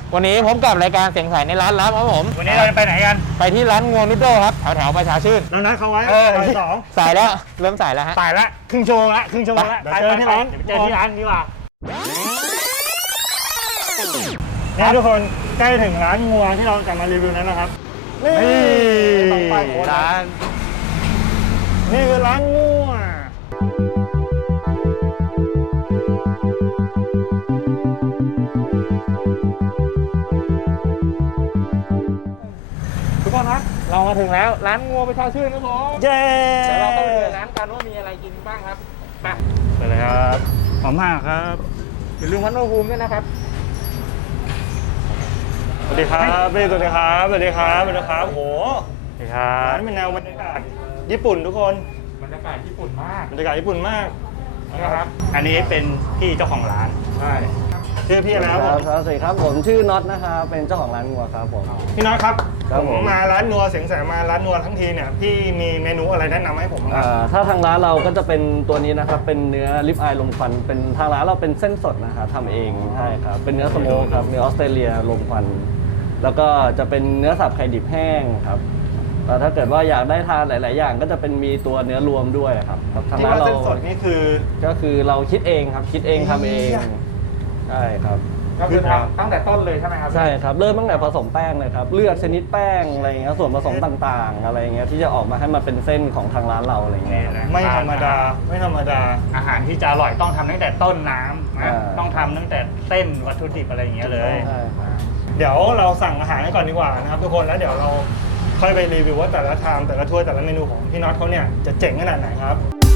วันนี้พบกับรายการเสียงใสในร้านลับครับผมวันนี้เราจะไปไหนกันไปที่ร้านงัวนุดโดครับแถวประชาชื่นนัดเขาไว้สองสายแล้วเริ่มสายแล้วฮะสายละครึ่งชั่วโมงละไปเจอที่ร้านดีกว่าเนี่ยทุกคนใกล้ถึงร้านงัวที่เราจะมารีวิวนั้นนะครับนี่ร้านนี่คือร้านงัวทุกคนครับเรามาถึงแล้วร้านงัวประชาชื่นครับผมเย้เดี๋ยวเราเข้าไปร้านกันว่ามีอะไรกินบ้างครับไปเลยครับหอมมากครับอย่าลืมวัดอุณหภูมิด้วยนะครับสวัสดีครับพี่สวัสดีครับสวัสดีครับสวัสดีครับโอ้โหสวัสดีครับร้านเป็นแนวบรรยากาศญี่ปุ่นทุกคนบรรยากาศญี่ปุ่นมากบรรยากาศญี่ปุ่นมากนะครับอันนี้เป็นพี่เจ้าของร้านใช่ชื่อพี่อะไรครับสวัสดีครับผมชื่อน็อตนะครับเป็นเจ้าของร้านงัวครับผมพี่น็อตครับผมมาร้านนัวเสียงแสมาร้านนัวทั้งทีเนี่ยพี่มีเมนูอะไรแนะนำให้ผมบ้างถ้าทางร้านเราก็จะเป็นตัวนี้นะครับเป็นเนื้อลิปอายลมควันเป็นทางร้านเราเป็นเส้นสดนะครับทำเองใช่ครับเป็นเนื้อสโมกครับเนื้อออสเตรเลียลมควันแล้วก็จะเป็นเนื้อสับไข่ดิบแห้งครับแต่ถ้าเกิดว่าอยากได้ทานหลายๆอย่างก็จะเป็นมีตัวเนื้อรวมด้วยครับทางร้านเราเส้นสดนี่คือก็คือเราคิดเองครับคิดเองทำเองใช่ครับก็คือทำตั้งแต่ต้นเลยใช่ไหมครับใช่ครับเริ่มตั้งแต่ผสมแป้งเลยครับเลือกชนิดแป้งอะไรเงี้ยส่วนผสมต่างๆอะไรเงี้ยที่จะออกมาให้มาเป็นเส้นของทางร้านเราอะไรเงี้ยไม่ธรรมดาไม่ธรรมดาอาหารที่จะอร่อยต้องทำตั้งแต่ต้นน้ำนะต้องทำตั้งแต่เส้นวัตถุดิบอะไรอย่างเงี้ยเลยเดี๋ยวเราสั่งอาหารให้ก่อนดีกว่านะครับทุกคนแล้วเดี๋ยวเราค่อยไปรีวิวว่าแต่ละชามแต่ละถ้วยแต่ละเมนูของพี่น็อตเขาเนี่ยจะเจ๋งขนาดไหนครับ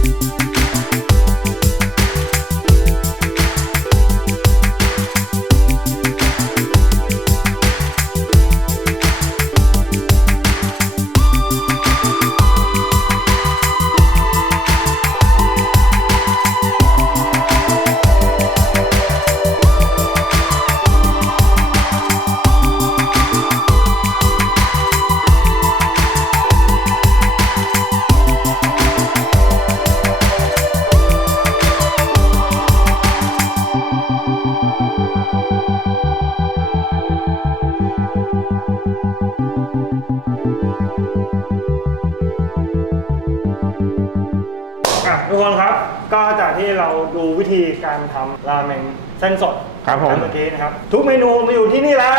ทุกคนครับก็จากที่เราดูวิธีการทำราเมงเส้นสดครับผมเมื่อกี้นะครับทุกเมนูมาอยู่ที่นี่แล้ว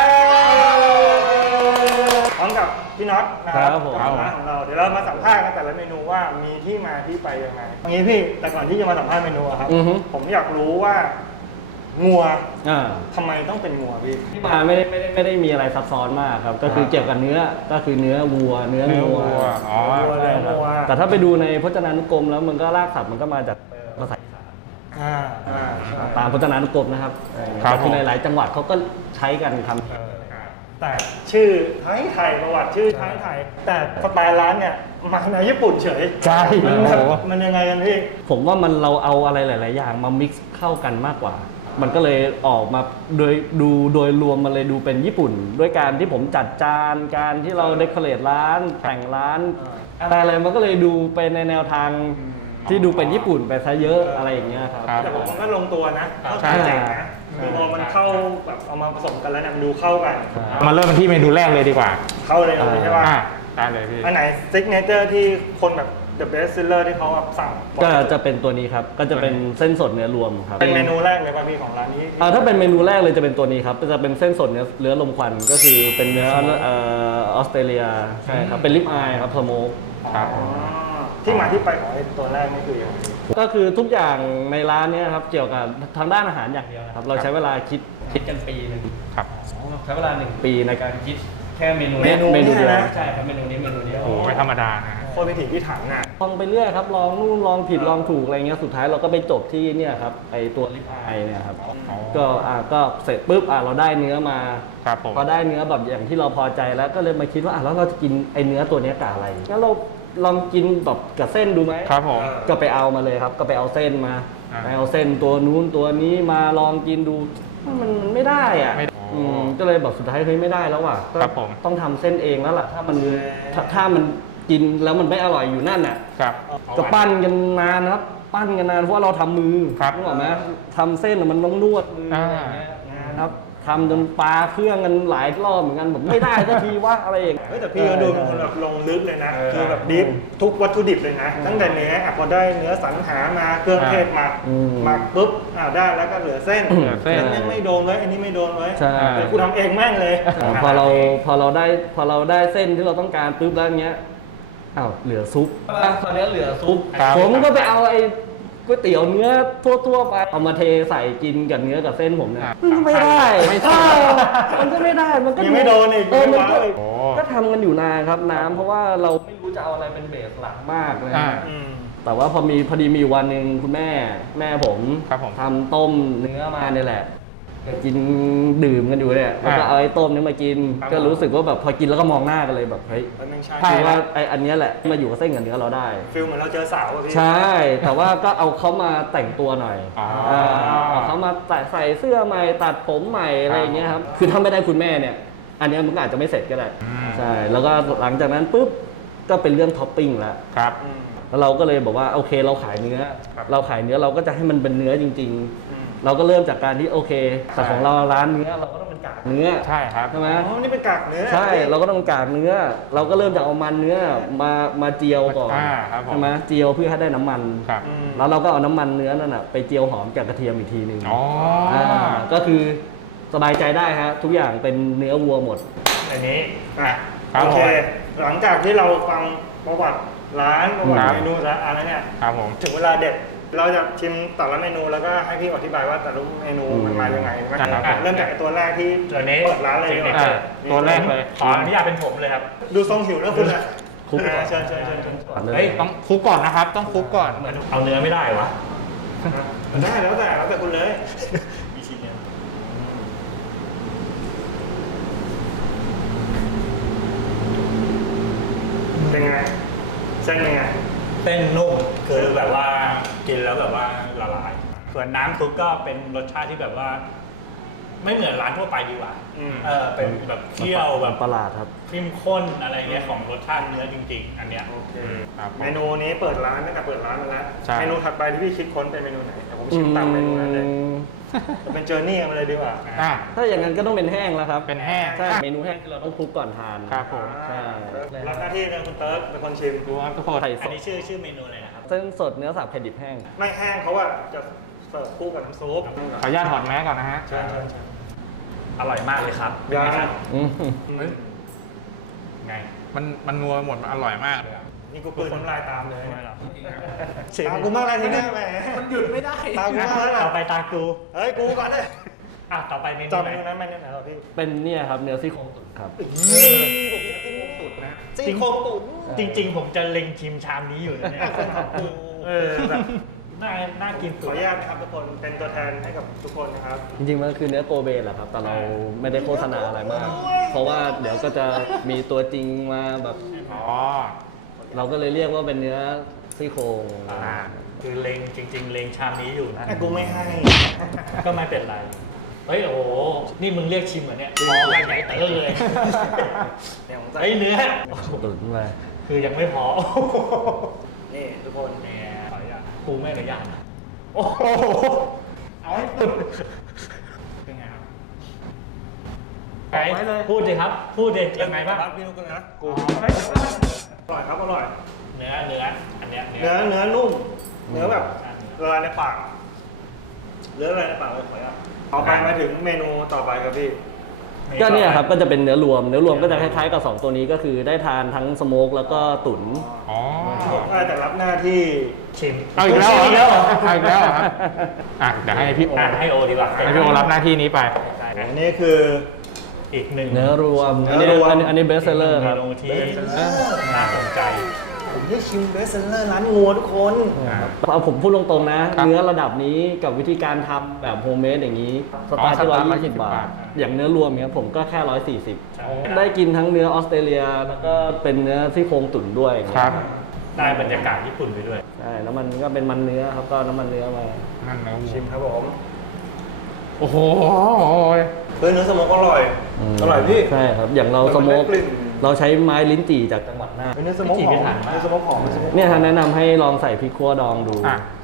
พร้อมกับพี่น็อตนะครับร้านของเราเดี๋ยวเรามาสัมภาษณ์กันแต่ละเมนูว่ามีที่มาที่ไปยังไงอย่างนี้พี่แต่ก่อนที่จะมาสัมภาษณ์เมนูครับผมอยากรู้ว่างัวทำไมต้องเป็นงัวพี่ที่มาไม่ได้มีอะไรซับซ้อนมากครับก็คือเกี่ยวกับเนื้อก็คือเนื้อวัวเนื้องัวแต่ถ้าไปดูในพจนานุกรมแล้วมันก็รากศัพท์มันก็มาจากภาษาอีสานตามพจนานุกรมนะครับแต่คือในหลายจังหวัดเขาก็ใช้กันคำแต่ชื่อไทยประวัติชื่อไทยแต่สไตล์ร้านเนี่ยมาในญี่ปุ่นเฉยใช่มันยังไงกันพี่ผมว่ามันเราเอาอะไรหลายๆอย่างมามิกซ์เข้ากันมากกว่ามันก็เลยออกมาโดยรวมมันเลยดูเป็นญี่ปุ่นด้วยการที่ผมจัดจานการที่เราเดคอเรทร้านแต่งร้านแต่อะไรมันก็เลยดูเป็นในแนวทางที่ดูเป็นญี่ปุ่นไปซะเยอะอะไรอย่างเงี้ยครับแต่ผมมันก็ลงตัวนะเข้าใจเจ๋งนะคือพอมันเข้าแบบเอามาผสมกันแล้วมันดูเข้ากันมาเริ่มกันที่เมนูแรกเลยดีกว่าเข้าเลยใช่ป่ะได้เลยพี่อันไหนซิกเนเจอร์ที่คนแบบthe best seller ที่เขาสั่งก็จะเป็นตัวนี้ครับก็จะเป็นเส้นสดเนื้อรวมครับเป็นเมนูแรกเลยป่ะพี่ของร้านนี้ถ้าเป็นเมนูแรกเลยจะเป็นตัวนี้ครับจะเป็นเส้นสดเนื้อลมควันก็คือเป็นเนื้อออสเตรเลียใช่ครับเป็นลิปอายครับสโมกครับที่มาที่ไปของตัวแรกนี่คือยังไงก็คือทุกอย่างในร้านนี้ครับเกี่ยวกับทางด้านอาหารอย่างเดียวนะครับเราใช้เวลาคิดกันปีนึงครับใช้เวลา1 ปีในการคิดแค่เมนูเดียวใช่ครับเมนูเดียวโอ้ไม่ธรรมดานะโคตรพิถีพิถันนะลองไปเรื่อยครับลองนู่นลองผิดลองถูกอะไรเงี้ยสุดท้ายเราก็ไปจบที่เนี่ยครับไอตัวลิปอายเนี่ยครับก็เสร็จปุ๊บเราได้เนื้อมาพอได้เนื้อแบบอย่างที่เราพอใจแล้วก็เลยมาคิดว่าแล้วเราจะกินไอเนื้อตัวนี้กับอะไรงั้นเราลองกินแบบกับเส้นดูไหมครับผมก็ไปเอามาเลยครับก็ไปเอาเส้นมาไปเอาเส้นตัวนู้นตัวนี้มาลองกินดูมันไม่ได้อ่ะก็เลยแบบสุดท้ายเฮ้ยไม่ได้แล้วว่ะต้องทำเส้นเองแล้วล่ะถ้ามันกินแล้วมันไม่อร่อยอยู่นั่นน่ะก็ปั้นกันนานครับปั้นกันนานเพราะว่าเราทำมือนึกออกไหมทำเส้นมันต้องนวดมืออะไรอย่างเงี้ยครับททำจนปลาเครื่องกันหลายรอบเหมือนกันผมไม่ได้สักทีว่าอะไรอย่างเงี้ยเฮ้ยแต่พี่ก็ดูเป็นคนแบบลงลึกเลยนะคือแบบดิฟทุกวัตถุดิบเลยนะตั้งแต่เนื้อพอได้เนื้อสรรหามาเครื่องเทศหมักปุ๊บได้แล้วก็เหลือเส้นยังไม่โดนเลยอันนี้ไม่โดนเลยใช่แต่กูทำเองแม่งเลยพอเราได้เส้นที่เราต้องการปุ๊บแล้วเงี้ยอ้าวเหลือซุปตอนนี้เหลือซุปผมก็ไปเอาไอ้ก๋วยเตี๋ยวเนื้อทั่วๆไปเอามาเทใส่กินกับเนื้อกับเส้นผมเนี่ยไม่ได้มันก็ไม่ได้มันก็ยังไม่โดนอีกมันก็อีกก็ทำกันอยู่นานครับน้ำเพราะว่าเราไม่รู้จะเอาอะไรเป็นเบสหลักมากเลยนะ แต่ว่าพอดีมีวันหนึ่งคุณแม่ผมครับผมทำต้มเนื้อมาเนี่ยแหละกินดื่มกันอยู่เนี่ยแล้วก็เอาไอ้ต้มนี้มากินครับก็รู้สึกว่าแบบพอกินแล้วก็มองหน้ากันเลยแบบเฮ้ยมันไม่ใช่คือว่าไอ้อันเนี้ยแหละมาอยู่กับเส้นกับเนื้อเราได้ฟิลเหมือนเราเจอสาวอะพี่ใช่ แต่ว่าก็เอาเขามาแต่งตัวหน่อยอ๋อเอาเขามาใส่เสื้อใหม่ตัดผมใหม่อะไรอย่างเงี้ยครับคือถ้าไม่ได้คุณแม่เนี่ยอันเนี้ยมันก็อาจจะไม่เสร็จก็ได้ใช่แล้วก็หลังจากนั้นปุ๊บก็เป็นเรื่องท็อปปิ้งแล้วครับแล้วเราก็เลยบอกว่าโอเคเราขายเนื้อครับเราขายเนื้อเราก็จะให้มันเป็นเนื้อจริง ๆ เราก็เริ่มจากการที่โอเคแต่ของเราร้านเนื้อเราก็ต้องเป็นกากเนื้อใช่ครับใช่ไหมอ๋อนี่เป็นกากเนื้อใช่เราก็ต้องเป็นกากเนื้อ เราก็เริ่มจากเอามันเนื้อมาเจียวก่อนครับผมใช่ไหมเจียวเพื่อให้ได้น้ำมันครับแล้วเราก็เอาน้ำมันเนื้อนั่นน่ะไปเจียวหอมกับกระเทียมอีกทีหนึ่งอ๋ออ่ก็คือสบายใจได้ฮะทุกอย่างเป็นเนื้อวัวหมดอันนี้ครับโอเคผมหลังจากที่เราฟังประวัติร้านประวัติครับเมนูแล้วอะไรเนี่ยครับผมถึงเวลาเด็ด เราจะชิมแต่ละเมนูแล้วก็ให้พี่อธิบายว่าแต่ละเมนูมันมายังไงใช่ไหมครับเริ่มจากไอ้ตัวแรกที่ตัวนี้เปิดร้านเลยดีกว่าตัวแรกเลยขออนุญาตเป็นผมเลยครับดูทรงหิวแล้วคุณอ่ะคลุกเชิญเชิญเชิญเชิญก่อนเลยเฮ้ยต้องคลุกก่อนนะครับ ต้องคลุกก่อนเหมือนเอาเนื้อไม่ได้วะได้แล้วแต่คุณเลยมีชิ้นเนี้ยเป็นไงเส้นเป็นไงเส้นนุ่มคือแบบว่ากินแล้วแบบว่าละลาย ส่วนน้ำซุปก็เป็นรสชาติที่แบบว่า ไม่เหมือนร้านทั่วไปดีกว่า เป็นแบบเคี่ยวแบบประหลาดครับเข้มข้นอะไรเงี้ยของรสชาติเนื้อจริง ๆ อันเนี้ยโอเคครับผมเมนูนี้เปิดร้านตั้งแต่เปิดร้านมาแล้วใช่เมนูถัดไปที่พี่คิดค้นเป็นเมนูไหนเดี๋ยวผมชิมตามเมนูนั้นเลยจะเป็นเจอร์นี่กันมาเลยดีกว่าอ่ะถ้าอย่างนั้นก็ต้องเป็นแห้งแล้วครับเป็นแห้งใช่เมนูแห้งที่เราต้องคลุกก่อนทานครับผมใช่รับหน้าที่เป็นคุณเติร์กเป็นคนชิมดูครับทุกคนไข่สอันดนี้ชื่อเมนูอะไรนะครับเส้นสดเนื้อสับเผ็ดดิบแห้งไม่แห้งเขาว่าจะเสิร์ฟคู่กับน้ำซุปขออนุญาตถอดแมสก่อนนะฮะเชิญเชิญเชิญอร่อยมากเลยครับยาเป็นไงครับอืมเฮ้ยไงมันนัวหมดมันอร่อยมากเลยอะนี่กูเปิดน้ำลายตามเลยไม่หรอกตามกูมากเลยทีเนี้ยแหมมันหยุดไม่ได้ตามกูมากเลยต่อไปตากูเฮ้ยกูก่อนเลยอ่ะต่อไปเมนูจำไหนเมนูนั้นไม่แน่นอนพี่เป็นเนี่ยครับเนื้อซี่โครงตุ๋นครับผมจะกินตุ๋นนะซี่โครงตุ๋นจริง ๆ ผมจะเล็งชิมชามนี้อยู่นะเนี่ยเป็นของกูแบบน่ากินขสุอดอนุญาตนะครับทุกคนเป็นตัวแทนให้กับทุกคนนะครับจริงๆมันคือเนื้อโกเบแหละครับ แต่เราไม่ได้โฆษณาอะไรมาก เพราะว่าเดี๋ยวก็จะมีตัวจริงมาแบบอ๋อเราก็เลยเรียกว่าเป็นเนื้อซี่โครงคือเล็งจริง ๆ เล็งชามนี้อยู่นะแต่กูไม่ให้ก็ไม่เป็นไร เฮ้ยโอ้โห นี่มึงเรียกชิมเหรอเนี่ยพอกันใหญ่เต๋อเลยเนี่ยผมใส่เฮ้ยเนื้อตุ๋นไปคือยังไม่พอนี่ทุกคนเนี่ยขออนุญาตกูไม่อนุญาตนะโอ้โหเอาให้สุดเป็นไงครับไงพูดดิครับ พูดดิยังไงบ้างรับพี่นุกนะกูอร่อยครับอร่อยเนื้ออันเนี้ยเนื้อนุ่ม เนื้อแบบละลายในปากเนื้อละลายในปากเลยขออนุญาตต่อไปมาถึงเมนูต่อไปครับพี่ก็เนี่ยครับก็จะเป็นเนื้อรวมก็จะคล้ายๆกับ2ตัวนี้ก็คือได้ทานทั้งสโมกแล้วก็ตุ๋นอ๋อผมก็จะรับหน้าที่ชิมเอาอีกแล้วเหรอเอาอีกแล้วเหรอครับอ่ะเดี๋ยวให้พี่โอให้โอดีกว่าให้พี่โอรับหน้าที่นี้ไปอันนี้คืออีกหนึ่งเนื้อรวมเนื้อรวมอันนี้เบสเซอร์ครับเมนูที่น่าสนใจผมได้ชิมเบสเซอร์ร้านงัวทุกคนเอาผมพูดตรงๆนะครับเนื้อระดับนี้กับวิธีการทำแบบโฮมเมดอย่างนี้สตาร์ทที่สตาร์ท 120 บาท อย่างเนื้อรวมเนี้ยผมก็แค่ใช่ 140 ได้กินทั้งเนื้อออสเตรเลีย แล้วก็เป็นเนื้อซี่โครงตุ๋นด้วยอย่างคเงี้รัยบได้บรรยากาศญี่ปุ่นไปด้วยใช่แล้วมันก็เป็นมันเนื้อครับก็น้ำมันเนื้อมานั่นนะชิมครับผมโอ้โหเฮ้ยเนื้อสโมกอร่อย อร่อยพี่ใช่ครับ อย่างเราสโมกมันได้กลิ่นเราใช้ไม้ลิ้นจี่จากจังหวัดน่านเนื้อสโมกหอมเนื้อสโมกหอมเนื้อสโมกหอมเนี่ยท่านแนะนำให้ลองใส่พริกขั่วดองดูอ่ะ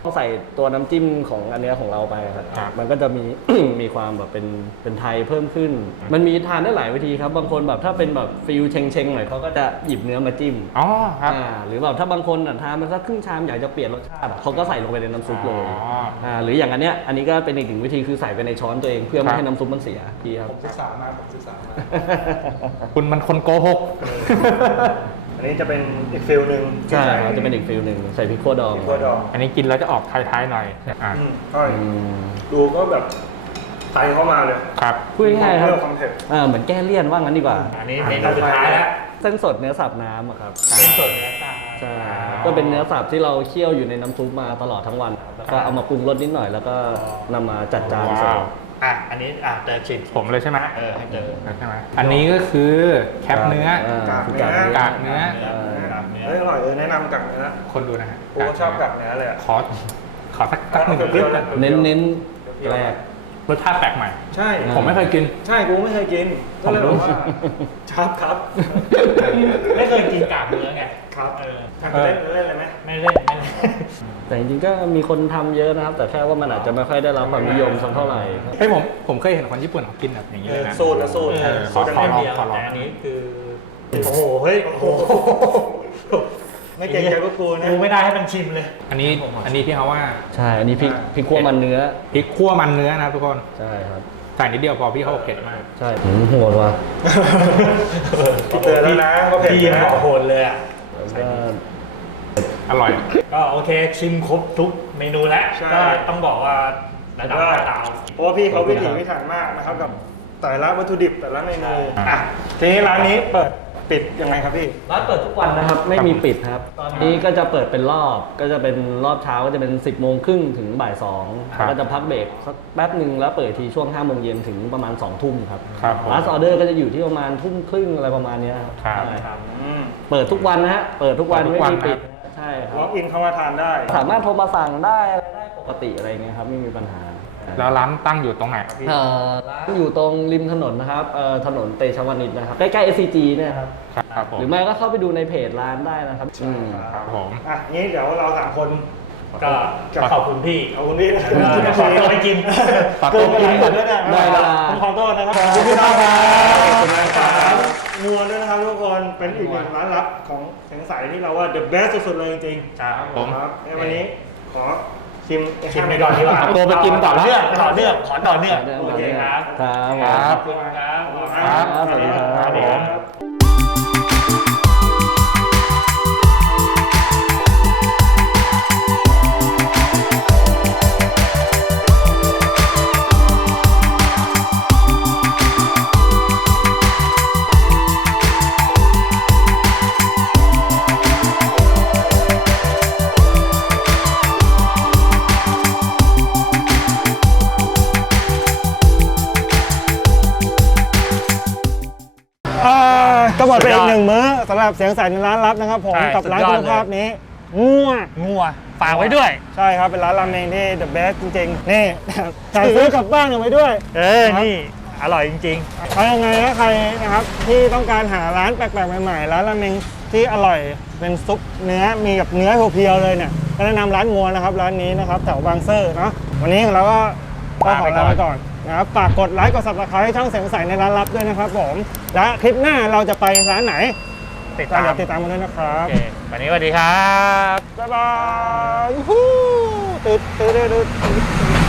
ต้องใส่ตัวน้ำจิ้มของอันเนี้ยของเราไปครับครับมันก็จะมี มีความแบบเป็นไทยเพิ่มขึ้น มันมีทานได้หลายวิธีครับ บางคนแบบถ้าเป็นแบบฟิลเชงๆหน่อยเขาก็จะหยิบเนื้อมาจิ้มอ๋อครับหรือแบบถ้าบางคนทานมันสักครึ่งชามอยากจะเปลี่ยนรสชาติเขาก็ใส่ลงไปในน้ำซุปเลยอ๋อหรืออย่างอันเนี้ยอันนี้ก็เป็นอีกหนึ่งวิธีคือใส่ไปในช้อนตัวเองเพื่อครัไม่บให้น้ำซุปมันเสียดีครับผมศึกษามาคุณมันคนโกหกอันนี้จะเป็นอีกฟิลหนึ่งใช่ครับจะเป็นอีกฟิลหนึ่งใส่พริกขั่วดองตัวดองอันนี้กินแล้วจะออกท้ายๆหน่อยอ่ะใช่อืมดูก็แบบไทยเข้ามาเลยครับพูดง่ายๆครับเพิ่มความเผ็ดเหมือนแก้เลี่ยนว่างั้นดีกว่าอันนี้เมนูสุดท้ายแล้วเส้นสดเนื้อสับน้ำอะครับเป็นส่วนเนื้อตาใช่ก็เป็นเนื้อสับที่เราเคี่ยวอยู่ในน้ำซุปมาตลอดทั้งวันครับแล้วก็เอามาปรุงรสนิดหน่อยแล้วก็นำมาจัดจานเสิร์ฟอันนี้เติร์ชิมผมเลยใช่ไหมให้เติร์ใช่ไหมอันนี้ก็คือแคปเนื้อกากเนื้อกากเนื้อเฮ้ยอร่อยแนะนำกักเนื้อคนดูนะฮะกูก็ชอบกักเนื้อเลยอะขอสักหนึ่งเปรี้ยวๆนะเน้นแรกรสชาติแปลกใหม่ใช่ผมไม่เคยกินใช่กูไม่เคยกินก็เลยบอกว่าชอบครับไม่เคยกินกากเนื้อไงครับเออเล่นเลยไหมไม่เล่นแต่จริงๆก็มีคนทำเยอะนะครับ แต่แค่ว่ามันอาจจะไม่ค่อยได้รับความนิยมสักเท่าไหร่ครับเฮ้ยผมเคยเห็นคนญี่ปุ่นเขากินแบบอย่างนี้เลยนะสูตรละสูตรเออสูตรขอเล่นลองเดียวขอลองแต่อันนี้คือโอ้โหเฮ้ยโอ้โหไม่เก่งใจพวกกูนะดูไม่ได้ให้มันชิมเลยอันนี้ที่เขาว่าใช่ อันนี้พริกขั่วมันเนื้อพริกคั่วมันเนื้อนะครับทุกคนใช่ครับใส่นิดเดียวพอพี่เขาบอกเผ็ดมากใช่โหดว่ะพี่เตือนแล้วนะก็เผ็ดพี่ยังนะขอโหดเลยอ่ะแล้วก็อร่อยก็โอเคชิมครบทุกเมนูแล้ว ก็ต้องบอกว่าระดับมาตรฐานเพราะว่าพี่เขาพิถีพิถันมากนะครับกับแต่ละวัตถุดิบแต่ละเมนูอ่ะทีนี้ร้านนี้เปิดปิดยังไงครับพี่ร้านเปิดทุกวันนะครับ ไม่มีปิดครับ ตอนนี้ก็จะเปิดเป็นรอบ ก็จะเป็นรอบเช้าก็จะเป็น 10 โมงครึ่งถึงบ่าย2 ครับก็จะพักเบรกสักแป๊บหนึ่งแล้วเปิดทีช่วง 5 โมงเย็นถึงประมาณ 2 ทุ่มครับครับผมร้านออเดอร์ก็จะอยู่ที่ประมาณทุ่มครึ่งอะไรประมาณเนี้ยครับครับใช่ครับอืมเปิดทุกวันนะฮะ เปิดทุกวันเปิดทุไม่กวันมีปิดครับใช่ครัล็บอกอินเข้ามาทานได้สามารถโทรมาสั่งได้อะไรได้ปกติอะไรเงี้ยครับไม่มีปัญหาแล้วร้านตั้งอยู่ตรงไหนครับพี่ร้านอยู่ตรงริมถนนนะครับถนนเตชะวานิชนะครับใกล้ๆ SCG เนี่ยครับครับผมหรือไม่ก็เข้าไปดูในเพจร้านได้นะครับอืมครับผมอ่ะงี้เดี๋ยวเราสามคนก็ขอบคุณพี่เอาคุณพี่นะขอตัวไปกินฝากเกิตัวนไปกินหลายคนด้วยนะได้เวลาผมขอโทษนะครับขอบคุณพี่น้องครับขอบคุณนะครับนัวด้วยนะครับทุกคนเป็นอีกหนึ่งร้านลับของเสียงใสที่เราว่า the best สุดๆเลยจริงๆครับผมครับในวันนี้ขอชิมชิมไปก่อนดีกว่าเอาตัวไปกินก่อนละต่อเนื่องขอต่อเนื่องต่อเนื่องโอเคครับครับครับขอบคุณครับครับสวัสดีครับครับผมก็หมดไปอีกหนึ่งมื้อสำหรับเสียงใสในร้านลับนะครับผมใช่กับร้านสุดยอคุดณภาพนี้งัวงัวฝากไว้ด้วยใช่ครับ เป็นร้านราเมงที่ the best จริงๆ นี่ สั่งซื้อกลับบ้านเอาไว้ด้วยนี่อร่อยจริงเอายังไงนะใครนะครับที่ต้องการหาร้านแปลกๆใหม่ๆร้านราเมงที่อร่อยเป็นซุปเนื้อมีกับเนื้อเพียวๆเลยเนี่ยก็แนะนำร้านงัวนะครับร้านนี้นะครับแถวบางซื่อเนาะวันนี้เราก็ขอลาไปก่อนนะครับฝากกดไลค์กด subscribe ให้ช่องเสียงใสในร้านลับด้วยนะครับผมและคลิปหน้าเราจะไปร้านไหนๆ ติดก็ตามเดี๋ยวติดตามกันด้วยนะครับโอเค วันนี้สวัสดีครับบ๊ายบายยูฮูตื่น